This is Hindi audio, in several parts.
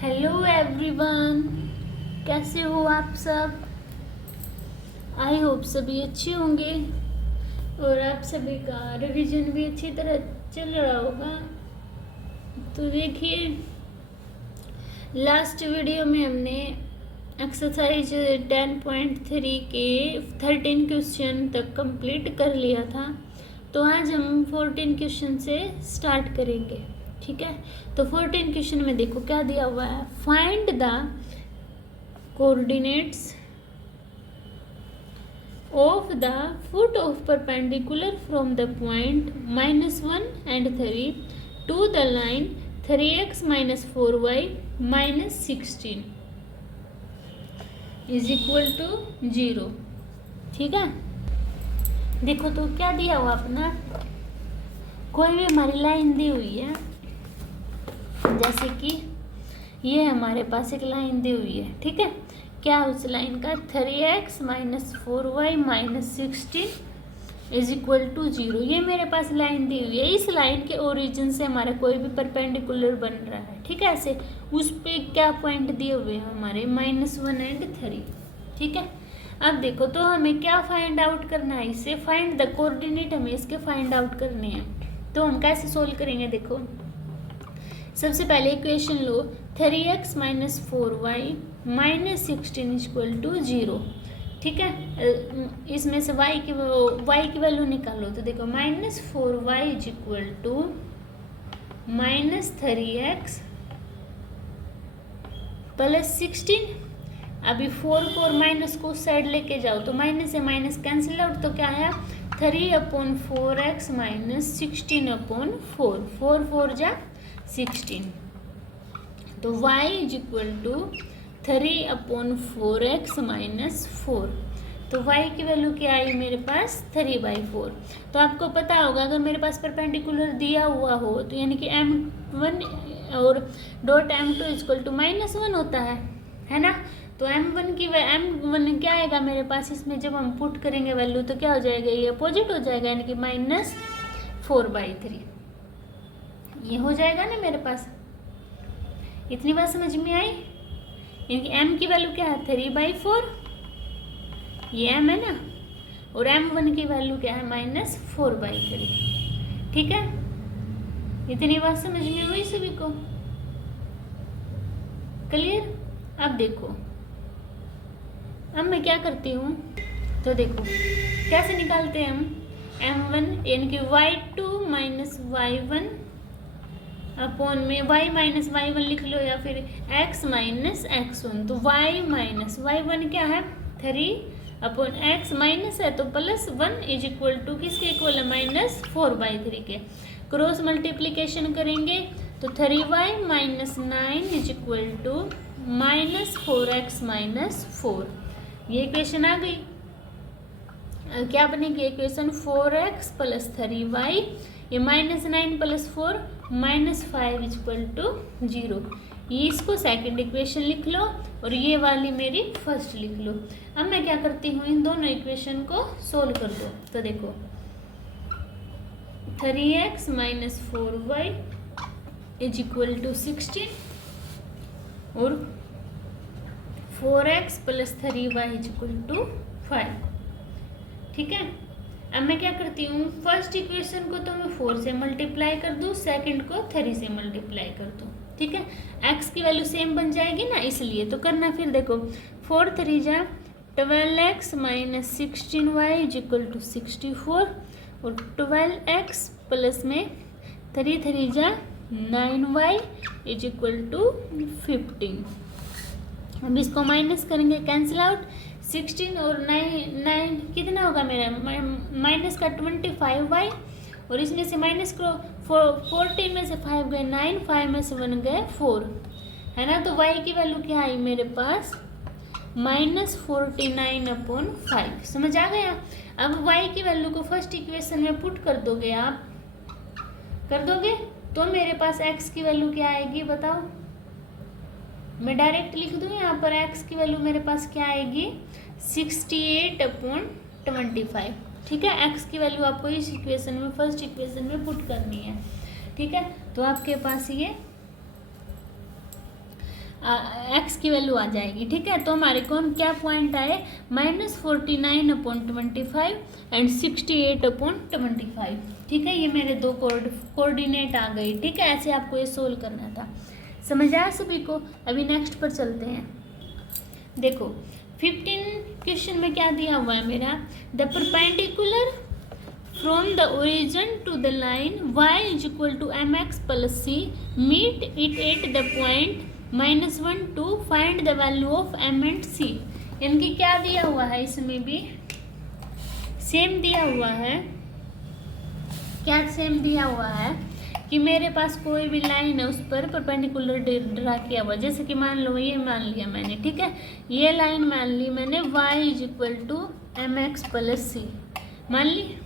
हेलो एवरीवन, कैसे हो आप सब। आई होप सभी अच्छे होंगे और आप सभी का रिवीजन भी अच्छी तरह चल रहा होगा। तो देखिए, लास्ट वीडियो में हमने एक्सरसाइज 10.3 के 13 क्वेश्चन तक कंप्लीट कर लिया था। तो आज हम 14 क्वेश्चन से स्टार्ट करेंगे। ठीक है, तो 14 क्वेश्चन में देखो क्या दिया हुआ है। Find the coordinates of the foot of perpendicular from the point -1 and 3 to the line 3x - 4y - 16 is equal to 0। ठीक है, देखो तो क्या दिया हुआ अपना, कोई भी हमारी लाइन दी हुई है, जैसे कि ये हमारे पास एक लाइन दी हुई है। ठीक है, क्या उस लाइन का 3x - 4y - 16 is equal to 0। ये मेरे पास लाइन दी हुई है। इस लाइन के ओरिजिन से हमारा कोई भी परपेंडिकुलर बन रहा है। ठीक है, ऐसे उस पे क्या पॉइंट दिए हुए हैं हमारे -1 and 3। ठीक है, अब देखो तो हमें क्या फाइंड आउट करना है, इससे फाइंड द कोऑर्डिनेट हमें इसके फाइंड आउट करने हैं। तो हम कैसे सोल्व करेंगे, देखो सबसे पहले equation low 3x - 4y - 16 equal to 0। ठीक है, इसमें से y की वैल्यू निकालो तो देखो -4y is equal to -3x + 16। अभी 4 को और माइनस को उस साइड लेके जाओ तो माइनस से माइनस कैंसिल आउट, तो क्या है 3/4x - 16/4, 4 4 जा 16। तो y is equal to 3/4x - 4। तो y की वैल्यू क्या आई मेरे पास 3/4। तो आपको पता होगा अगर मेरे पास परपेंडिकुलर दिया हुआ हो तो यानी कि m1 और डॉट m2 इक्वल टू -1 होता है ना। तो m1 क्या आएगा मेरे पास, इसमें जब हम पुट करेंगे वैल्यू तो क्या हो जाएगा, ये अपोजिट हो जाएगा यानी कि -4/3 ये हो जाएगा ना मेरे पास। इतनी बात समझ में आई, यानी कि m की वैल्यू क्या है 3/4, ये m है ना, और m1 की वैल्यू क्या है -4/3। ठीक है, इतनी बात समझ में हुई सभी को, क्लियर। अब देखो, अब मैं क्या करती हूँ, तो देखो कैसे निकालते हैं हम m1 यानी कि y2 - y1 अपॉन में y - y1 लिख लो या फिर x - x1। तो y - y1 क्या है 3/x माइनस है तो +1 इज इक्वल टू किसके इक्वल है -4/3 के। क्रॉस मल्टीप्लीकेशन करेंगे तो 3y - 9 is equal to -4x - 4। ये इक्वेशन आ गई। क्या बनेगी इक्वेशन 4x + 3y, ये -9 + 4 -5 इक्वल टू 0। ये इसको सेकंड इक्वेशन लिख लो और ये वाली मेरी फर्स्ट लिख लो। अब मैं क्या करती हूँ, इन दोनों इक्वेशन को सोल्व कर दो। तो देखो 3x - 4y is equal to 16 और 4x + 3y is equal to 5। ठीक है, अब मैं क्या करती हूँ, फर्स्ट इक्वेशन को तो मैं 4 से मल्टीप्लाई कर दूँ, सेकंड को 3 से मल्टीप्लाई कर दूँ। ठीक है, x की वैल्यू सेम बन जाएगी ना, इसलिए तो करना फिर देखो 4 3 जा 12x - 16y is equal to 64 और 12x प्लस में 3 3 जा 9y इज इक्वल टू 15। अब इसको माइनस करेंगे, कैंसिल आउट 16 और 9 कितना होगा मेरा माइनस का 25y, और इसमें से माइनस करो 14 में से 5 गए 9, 5 में से 1 गए 4, है ना। तो y की वैल्यू क्या आई मेरे पास -49/5। समझ आ गया। अब y की वैल्यू को फर्स्ट इक्वेशन में पुट कर दोगे, आप कर दोगे तो मेरे पास x की वैल्यू क्या आएगी बताओ। मैं डायरेक्ट लिख दूँ यहाँ पर, x की वैल्यू मेरे पास क्या आएगी 68/25। ठीक है, x की वैल्यू आपको इस इक्वेशन में फर्स्ट इक्वेशन में पुट करनी है। ठीक है, तो आपके पास ये एक्स की वैल्यू आ जाएगी। ठीक है, तो हमारे कौन क्या पॉइंट आए, -49/25 एंड 68/25। ठीक है, ये मेरे दो कोऑर्डिनेट आ गई। ठीक है, ऐसे आपको ये सोल्व करना था। समझ आया सभी को? अभी नेक्स्ट पर चलते हैं। देखो 15 क्वेश्चन में क्या दिया हुआ है मेरा, the perpendicular from the origin to the line y is equal to mx plus c meet it at the point -1 2 find the value of m and c। इनकी क्या दिया हुआ है, इसमें भी सेम दिया हुआ है। क्या सेम दिया हुआ है कि मेरे पास कोई भी लाइन है उस पर परपेंडिकुलर ड्रा किया हुआ, जैसे कि मान लो ये मान लिया मैंने। ठीक है, ये लाइन मान ली मैंने y is equal to mx plus c मान ली।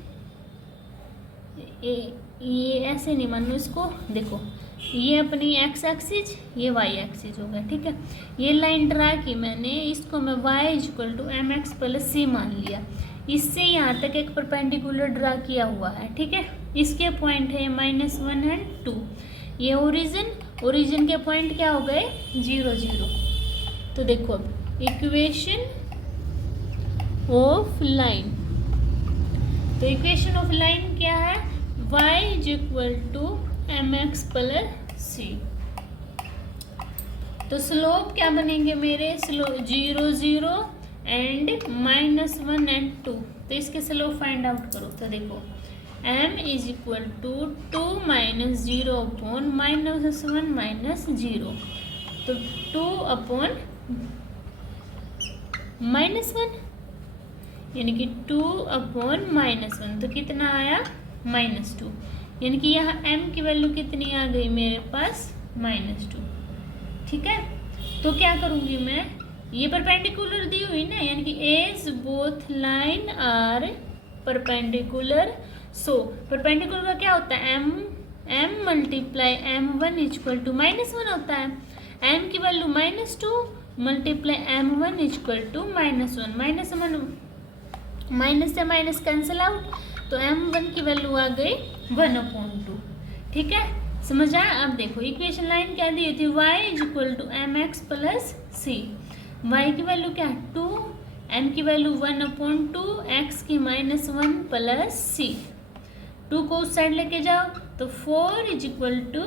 ये ऐसे नहीं मान लो इसको, देखो ये अपनी x एक्सिस, ये y एक्सिस हो गया। ठीक है, ये लाइन ड्रा की मैंने, इसको मैं y is equal to mx plus c मान लिया। इससे यहाँ तक एक परपेंडिकुलर ड्रा किया हुआ है। ठीक है, इसके पॉइंट है -1 एंड 2। ये ओरिजिन के पॉइंट क्या हो गए, 0 0। तो देखो अब इक्वेशन ऑफ लाइन, तो इक्वेशन ऑफ लाइन क्या है, y is equal to mx plus c। तो स्लोप क्या बनेंगे मेरे, स्लोप 0 0 एंड -1 एंड 2। तो इसके स्लोप फाइंड आउट करो। तो देखो m is equal to 2 - 0 upon -1 -0। तो 2 अपॉन -1 यानी कि 2 अपॉन -1, तो कितना आया -2। यानी कि यहाँ m की वैल्यू कितनी आ गई मेरे पास, -2। ठीक है, तो क्या करूँगी मैं, ये परपेंडिकुलर दी हुई ना, यानी कि as both line are perpendicular, so perpendicular का क्या होता है, m multiply m1 equal to -1 होता है। m की value -2 multiply m1 equal to -1, minus से माइनस कैंसिल आउट, तो m1 की वैल्यू आ गई 1/2। ठीक है, समझ आया? अब देखो इक्वेशन लाइन क्या दी थी, y is equal to mx plus c। y की वैल्यू क्या है 2, m की वैल्यू 1/2, x की -1 प्लस c। 2 को उस साइड लेके जाओ तो 4 is equal to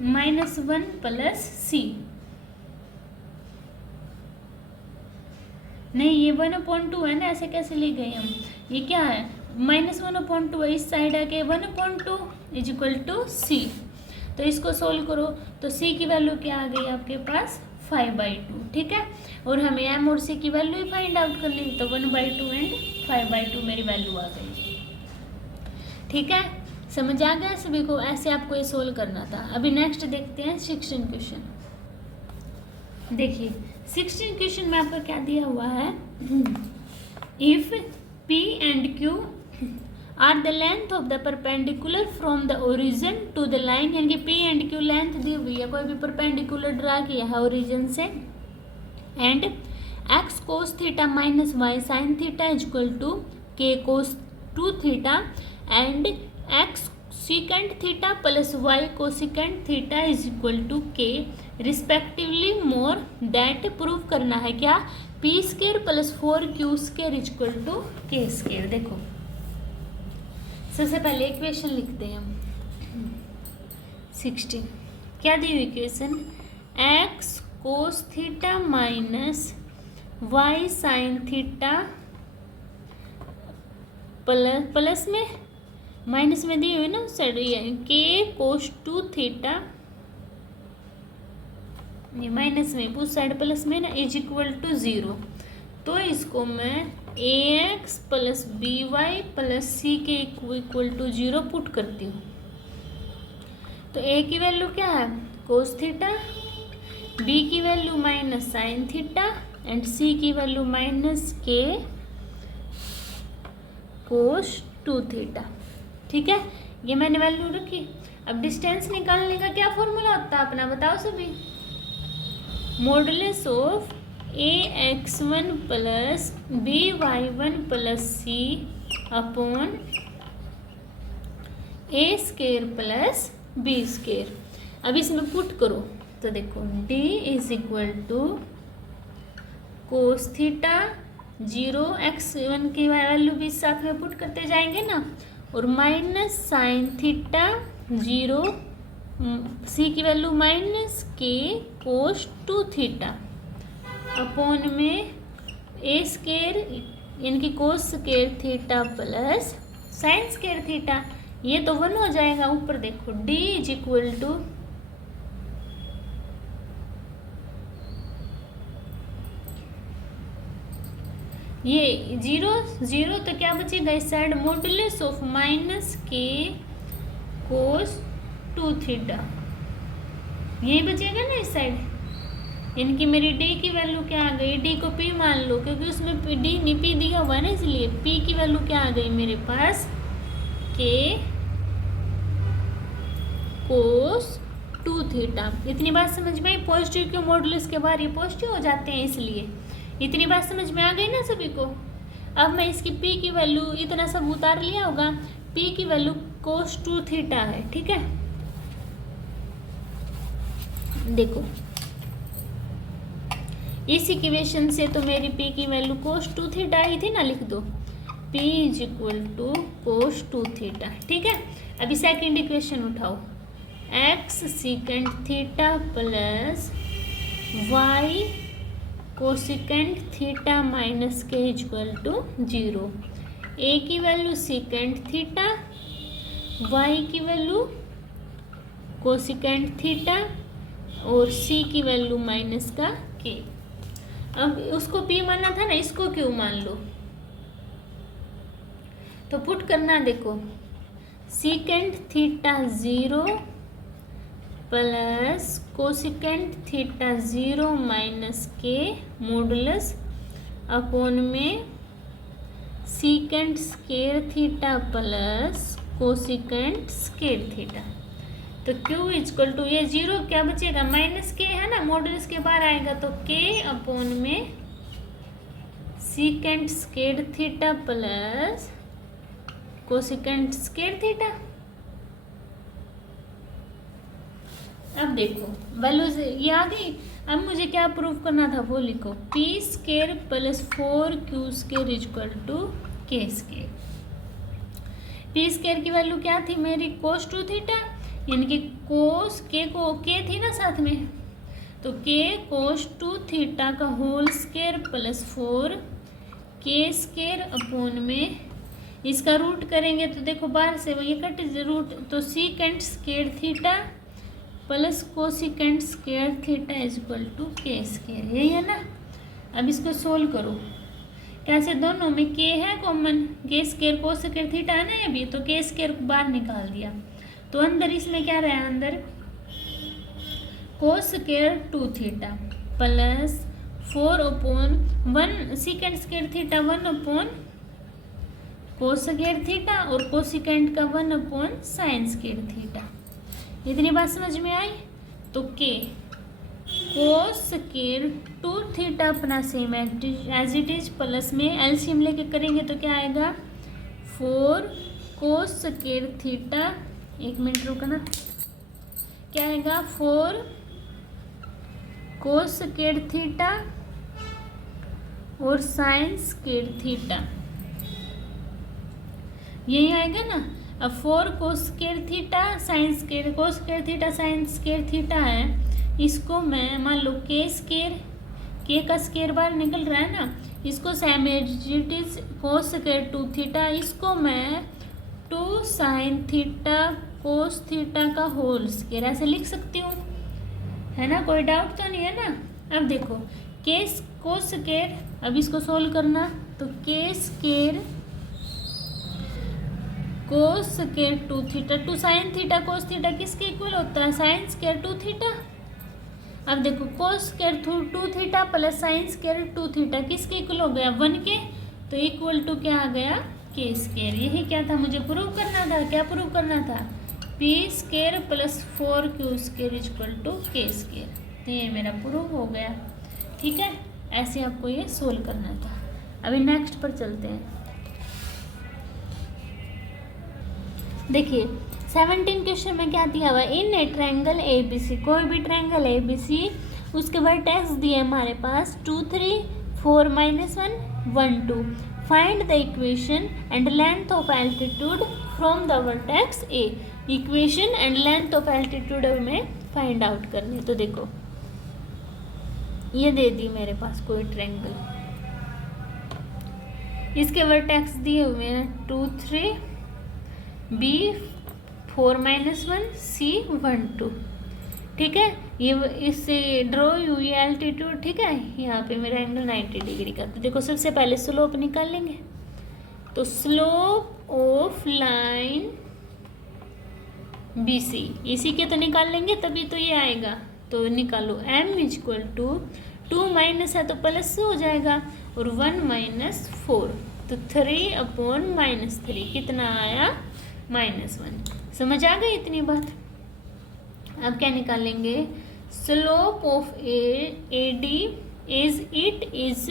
-1 plus c। नहीं, ये 1/2 है ना, ऐसे कैसे ले गए हम, ये क्या है -1/2 है, इस साइड आके 1/2 इज इक्वल टू c। तो इसको सोल्व करो तो c की वैल्यू क्या आ गई आपके पास 5/2। ठीक है, और हमें m और c की वैल्यू ही फाइंड आउट करनी, तो 1/2 एंड 5/2 मेरी वैल्यू आ गई। ठीक है, समझ आ गया सभी को? ऐसे आपको ये सोल्व करना था। अभी नेक्स्ट देखते हैं 16 क्वेश्चन। देखिए 16 क्वेश्चन में आपका क्या दिया हुआ है, if p and q are the length of the perpendicular from the origin to the line, यानी कि p एंड q लेंथ दी हुई है, कोई भी परपेंडिकुलर ड्रा किया है ओरिजिन से, and x cos theta minus y sin theta is equal to k cos 2 theta and x secant theta plus y cosecant theta is equal to k respectively more that prove करना है क्या, p² plus 4q² is equal to k²। देखो सबसे पहले इक्वेशन लिखते हैं हम 16। क्या दी हुई equation, x cos theta minus y sin theta plus में माइनस में दी हुई ना साइड, k cos 2 थीटा, ये माइनस में उस साइड प्लस में ना, इज इक्वल टू 0। तो इसको मैं ax plus by plus c के इक्वल टू 0 पुट करती हूँ। तो a की वैल्यू क्या है cos थीटा, b की value minus sine theta and c की value minus k cos 2 theta. ठीक है, ये मैंने वैल्यू रखी। अब डिस्टेंस निकालने का क्या फॉर्मूला होता है अपना, बताओ सभी, modulus of ax1 plus by1 plus c upon a² plus b²। अब इसमें पुट करो, तो देखो d is equal to cos theta 0 x1 की वैल्यू भी साथ में पुट करते जाएंगे ना, और माइनस साइन थीटा 0 c की वैल्यू माइनस के कोस 2 थीटा अपॉन में ए स्केयर इनकी कोस square theta plus sign square theta, ये तो 1 हो जाएगा। ऊपर देखो d इज इक्वल टू ये 0 तो क्या बचेगा इस साइड, मॉडुलस ऑफ माइनस के कोस 2 थीटा, यही बचेगा ना इस साइड। इनकी मेरी d की वैल्यू क्या आ गई, d को p मान लो क्योंकि उसमें d नहीं p दिया हुआ है ना, इसलिए p की वैल्यू क्या आ गई मेरे पास, k कोस 2 थीटा। इतनी बात समझ में आई, पॉजिटिव के मॉडुलस के बाहर ये पॉजिटिव हो जाते हैं, इसलिए इतनी बात समझ में आ गई ना सभी को। अब मैं इसकी p की वैल्यू इतना सब उतार लिया होगा, p की वैल्यू कोस 2 थीटा है, ठीक है। देखो इस इक्वेशन से तो मेरी p की वैल्यू कोस 2 थीटा आई थी ना, लिख दो p is equal to cos 2 theta, ठीक है। अभी सेकंड इक्वेशन उठाओ, x secant theta plus y cosecant theta minus k equal to 0। a की वैल्यू सीकेंट थीटा, y की वैल्यू कोसिकेंट थीटा और c की वैल्यू माइनस का k। अब उसको p मानना था ना, इसको क्यों मान लो, तो पुट करना। देखो secant theta 0 plus cosecant theta 0 minus के मॉडुलस अपॉन में secant square theta plus cosecant square theta. तो Q इक्वल टू ये 0 क्या बचेगा, माइनस के है ना, मॉडुलस के बाहर आएगा तो K अपॉन में secant square theta plus cosecant square theta. अब देखो वैल्यूज ये आ गई। अब मुझे क्या प्रूव करना था वो लिखो, p square plus 4q square equal to k square. p square की वैल्यू क्या थी मेरी, कोस 2 थीटा, यानी कि कोस k को k थी ना साथ में, तो k कोस 2 थीटा का whole square plus 4 k square upon में इसका रूट करेंगे तो देखो बाहर से वो ये कट रूट, तो secant square theta plus cosecant square theta is equal to k square, यही है ना। अब इसको सोल्व करो, कैसे, दोनों में k है कॉमन, के स्केयर कोस स्केयर थीटा है ना अभी, तो के स्केयर को बाहर निकाल दिया, तो अंदर इसमें क्या रहा, अंदर कोस square 2 theta plus 4 upon 1 secant square theta 1 upon कोस स्केयर थीटा और कोसिकेंट का 1 अपॉन साइन स्केयर थीटा। इतनी बात समझ में आई। तो k कोस स्केयर 2 थीटा अपना same as it is, plus में एलसीएम लेके करेंगे तो क्या आएगा, 4 कोस स्केयर थीटा, एक मिनट रुकना, क्या आएगा 4 कोस स्केयर थीटा और साइन स्केयर थीटा, यही आएगा ना। अब 4 cos square theta sine square, cos square theta sine square theta है, इसको मैं मान लो के स्केयर, के का स्केयर बाहर निकल रहा है ना, इसको same as it is cos square 2 theta, इसको मैं 2 साइन थीटा कोस थीटा का होल स्केयर ऐसे लिख सकती हूँ, है ना, कोई डाउट तो नहीं है ना। अब देखो के कोस स्केयर, अब इसको सोल्व करना, तो के square cos square 2 theta, 2 sine theta cos theta किसके इक्वल होता है, साइन स्केयर 2 थीटा। अब देखो कोस square 2 theta plus sine square 2 theta किसके इक्वल हो गया, 1 के, तो इक्वल टू क्या आ गया, के स्केयर। यही क्या था मुझे प्रूव करना था, क्या प्रूव करना था, p square plus 4q square equal to k square. तो ये मेरा प्रूव हो गया, ठीक है। ऐसे आपको ये सोल्व करना था। अभी नेक्स्ट पर चलते हैं। देखिए 17 क्वेश्चन में क्या दिया हुआ है, इन ए ट्रायंगल ए बी सी, कोई भी ट्रायंगल ए बी सी, उसके वर्टेक्स दिए हमारे पास 2 3 4 -1 1 2, find the equation and length of altitude from the vertex A. Equation and length of altitude हमें फाइंड आउट करनी। तो देखो ये दे दी मेरे पास कोई ट्रायंगल, इसके वर्टेक्स दिए हुए हैं 2 3, बी 4 -1, सी 1 2, ठीक है। ये इससे ड्रॉ हुई एल्टीट्यूड, ठीक है। यहाँ पे मेरा एंगल 90 डिग्री का। तो देखो सबसे पहले स्लोप निकाल लेंगे। तो slope of line B C, इसी के तो निकाल लेंगे तभी तो ये आएगा। तो निकालो m इक्वल टू 2 माइनस है तो प्लस हो जाएगा, और 1 - 4, तो 3/-3 कितना आया, -1। समझ आ गई इतनी बात। अब क्या निकालेंगे, slope of A D it is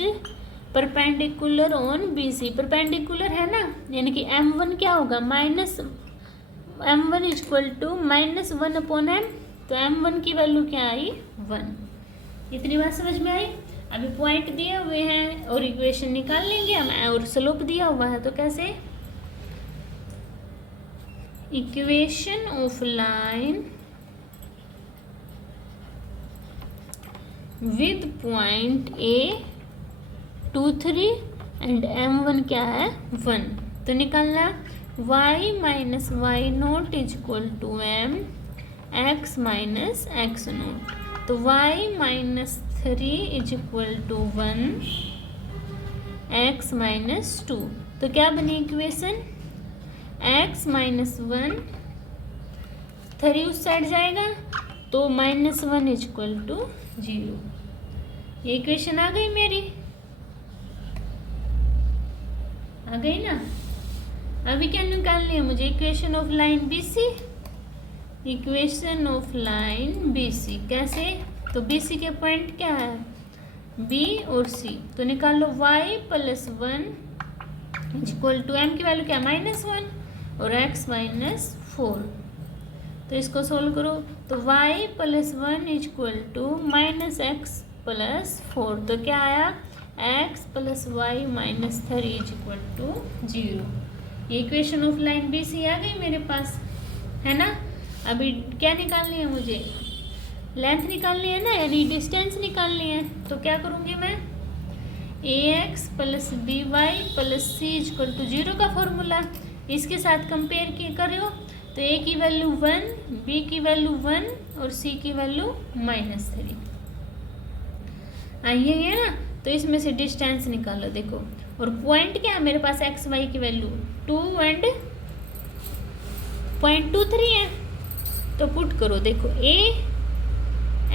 perpendicular on B C. Perpendicular है ना, यानी कि m1 क्या होगा, m1 इक्वल टू -1/m। तो m1 की वैल्यू क्या आई, 1। इतनी बात समझ में आई। अभी पॉइंट दिए हुए हैं और इक्वेशन निकाल लेंगे हम, और स्लोप दिया हुआ है। तो कैसे, equation of line with point A 2 3 and m1 क्या है, 1। तो निकालना y - y0 equal to m x - x0। तो y - 3 इक्वल टू 1 x - 2। तो क्या बनी इक्वेशन, x - 1, 3 उस साइड जाएगा तो -1 इक्वल टू 0। ये इक्वेशन आ गई मेरी, आ गई ना। अभी क्या निकालनी है मुझे, equation of line B C. Equation of line B C कैसे, तो बी सी के पॉइंट क्या है, बी और सी। तो निकाल लो y + 1 इक्वल टू m की वैल्यू क्या, -1 और x - 4। तो इसको सोल्व करो। तो y + 1 इक्वल टू -x + 4। तो क्या आया, x + y - 3 इक्वल टू 0। ये equation of line B C आ गई मेरे पास, है ना। अभी क्या निकालनी है मुझे, लेंथ निकालनी है ना, यानी डिस्टेंस निकालनी है। तो क्या करूँगी मैं, ax + by + c equal to 0 का फॉर्मूला, इसके साथ कंपेयर की कर रहे हो। तो a की वैल्यू 1, b की वैल्यू 1 और c की वैल्यू -3 आई है ना। तो इसमें से डिस्टेंस निकालो देखो, और पॉइंट क्या है मेरे पास, एक्स वाई की वैल्यू 2 एंड 0.23 है। तो पुट करो, देखो a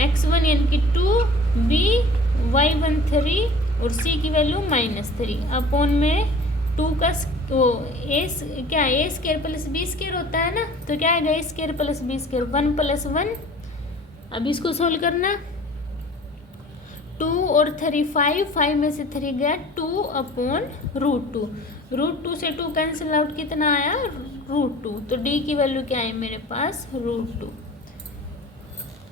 x1 यानी कि 2, b y1 3 और c की वैल्यू -3 अपॉन में 2 का a क्या, a स्क्वायर + b स्क्वायर होता है ना। तो क्या आएगा, a स्क्वायर + b स्क्वायर 1 + 1। अब इसको सोल्व करना, 2 और 3 5 में से 3 गया 2/√2। √2 से 2 कैंसिल आउट, कितना आया, √2। तो d की वैल्यू क्या है मेरे पास, √2।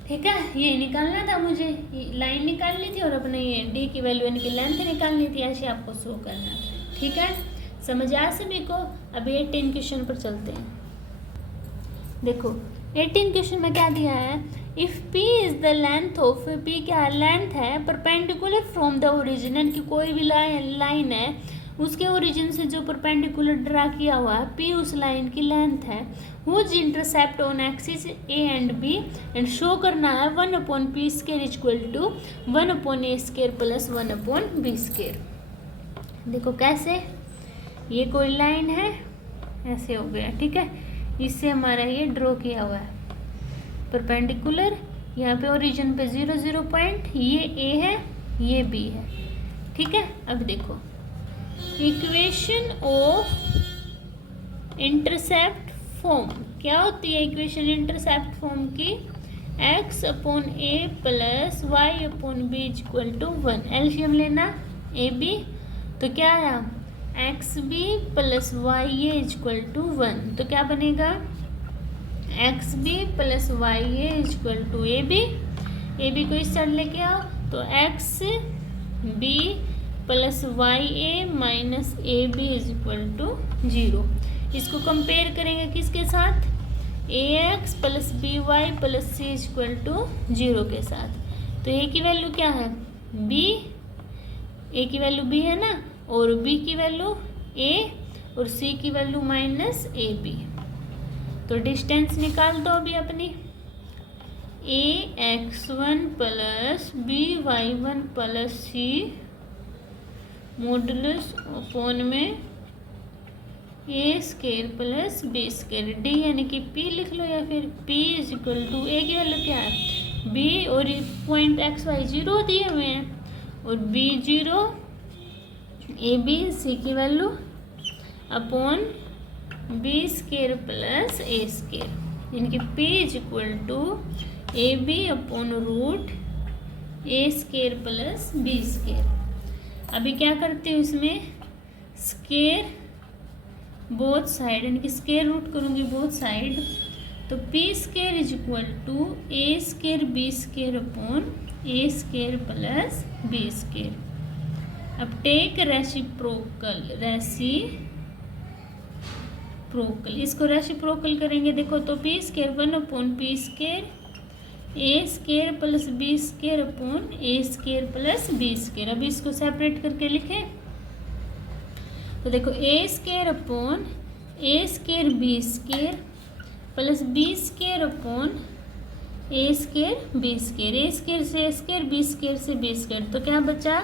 ठीक है, ये निकालना था मुझे, लाइन निकालनी थी और अपने ये d की वैल्यू यानी कि लेंथ निकालनी थी, ऐसे आपको शो करना था। ठीक है, समझ आया सभी को। अभी 18 क्वेश्चन पर चलते हैं। देखो 18 क्वेश्चन में क्या दिया है, if p is the length of, p क्या लेंथ है परपेंडिकुलर फ्रॉम द ओरिजिन, की कोई भी लाइन है उसके ओरिजिन से जो परपेंडिकुलर ड्रा किया हुआ है, p उस लाइन की लेंथ है, whose intercept on axis a and b, and show करना है 1/p² equal to 1/a² + 1/b²। देखो कैसे, ये कोई लाइन है, ऐसे हो गया, ठीक है। इससे हमारा ये ड्रॉ किया हुआ है परपेंडिकुलर, यहाँ पे ओरिजिन पे 0 0 पॉइंट, ये a है ये b है, ठीक है। अब देखो इक्वेशन ऑफ इंटरसेप्ट फॉर्म क्या होती है, इक्वेशन इंटरसेप्ट फॉर्म की, x/a + y/b equal to 1। LCM लेना ab, तो क्या आया, xb + ya इक्वल टू 1। तो क्या बनेगा, X B plus Y A equal to A B को इस साइड लेके आओ तो X B plus Y A minus A B is equal to 0। इसको कंपेयर करेंगे किसके साथ, A X plus B Y plus C is equal to 0 के साथ। तो ए की वैल्यू क्या है बी, ए की वैल्यू बी है ना, और बी की वैल्यू ए और सी की वैल्यू माइनस ए बी। तो डिस्टेंस निकाल दो अभी अपनी, A X one plus B Y one plus C modulus upon में A square plus B square D यानी कि पी लिख लो, या फिर P is equal to A की वैल्यू क्या है बी और पॉइंट एक्स वाई 0 दिए हुए हैं और बी 0 ए बी सी की value upon B square plus A square यानी कि P is equal to A B upon root A square plus B square. अभी क्या करती हूँ इसमें स्केयर बोथ साइड यानी कि स्केयर रूट करूँगी बोथ साइड, तो P square is equal to A square B square upon A square plus B square. अब टेक रेसिप्रोकल इसको रेसिप्रोकल करेंगे देखो तो P square 1 upon P square A square plus B square upon A square plus B square. अभी इसको सेपरेट करके लिखें तो देखो A square upon A square B square plus B square upon A square B square, A square से ए स्केयर बी स्केयर से बी स्केयर। तो क्या बचा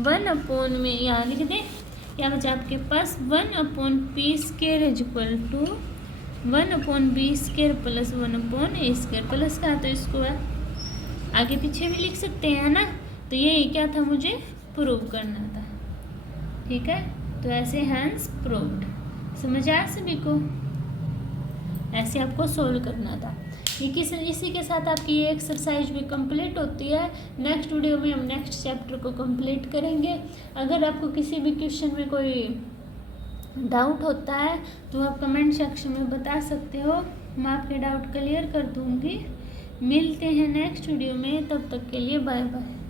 1 अपॉन में यहाँ लिख दे, क्या बचा आपके पास 1 upon P square is equal to 1 upon B square plus 1 upon A square. Plus का तो इसको है आगे पीछे भी लिख सकते हैं ना। तो ये क्या था मुझे प्रूव करना था, ठीक है। तो ऐसे हैंस प्रूव्ड, समझ आया सभी को, ऐसे आपको सोल्व करना था। इसी के साथ आपकी ये एक्सरसाइज भी कंप्लीट होती है। नेक्स्ट वीडियो में हम नेक्स्ट चैप्टर को कंप्लीट करेंगे। अगर आपको किसी भी क्वेश्चन में कोई डाउट होता है तो आप कमेंट सेक्शन में बता सकते हो, मैं आपके डाउट क्लियर कर दूंगी। मिलते हैं नेक्स्ट वीडियो में, तब तक के लिए बाय बाय।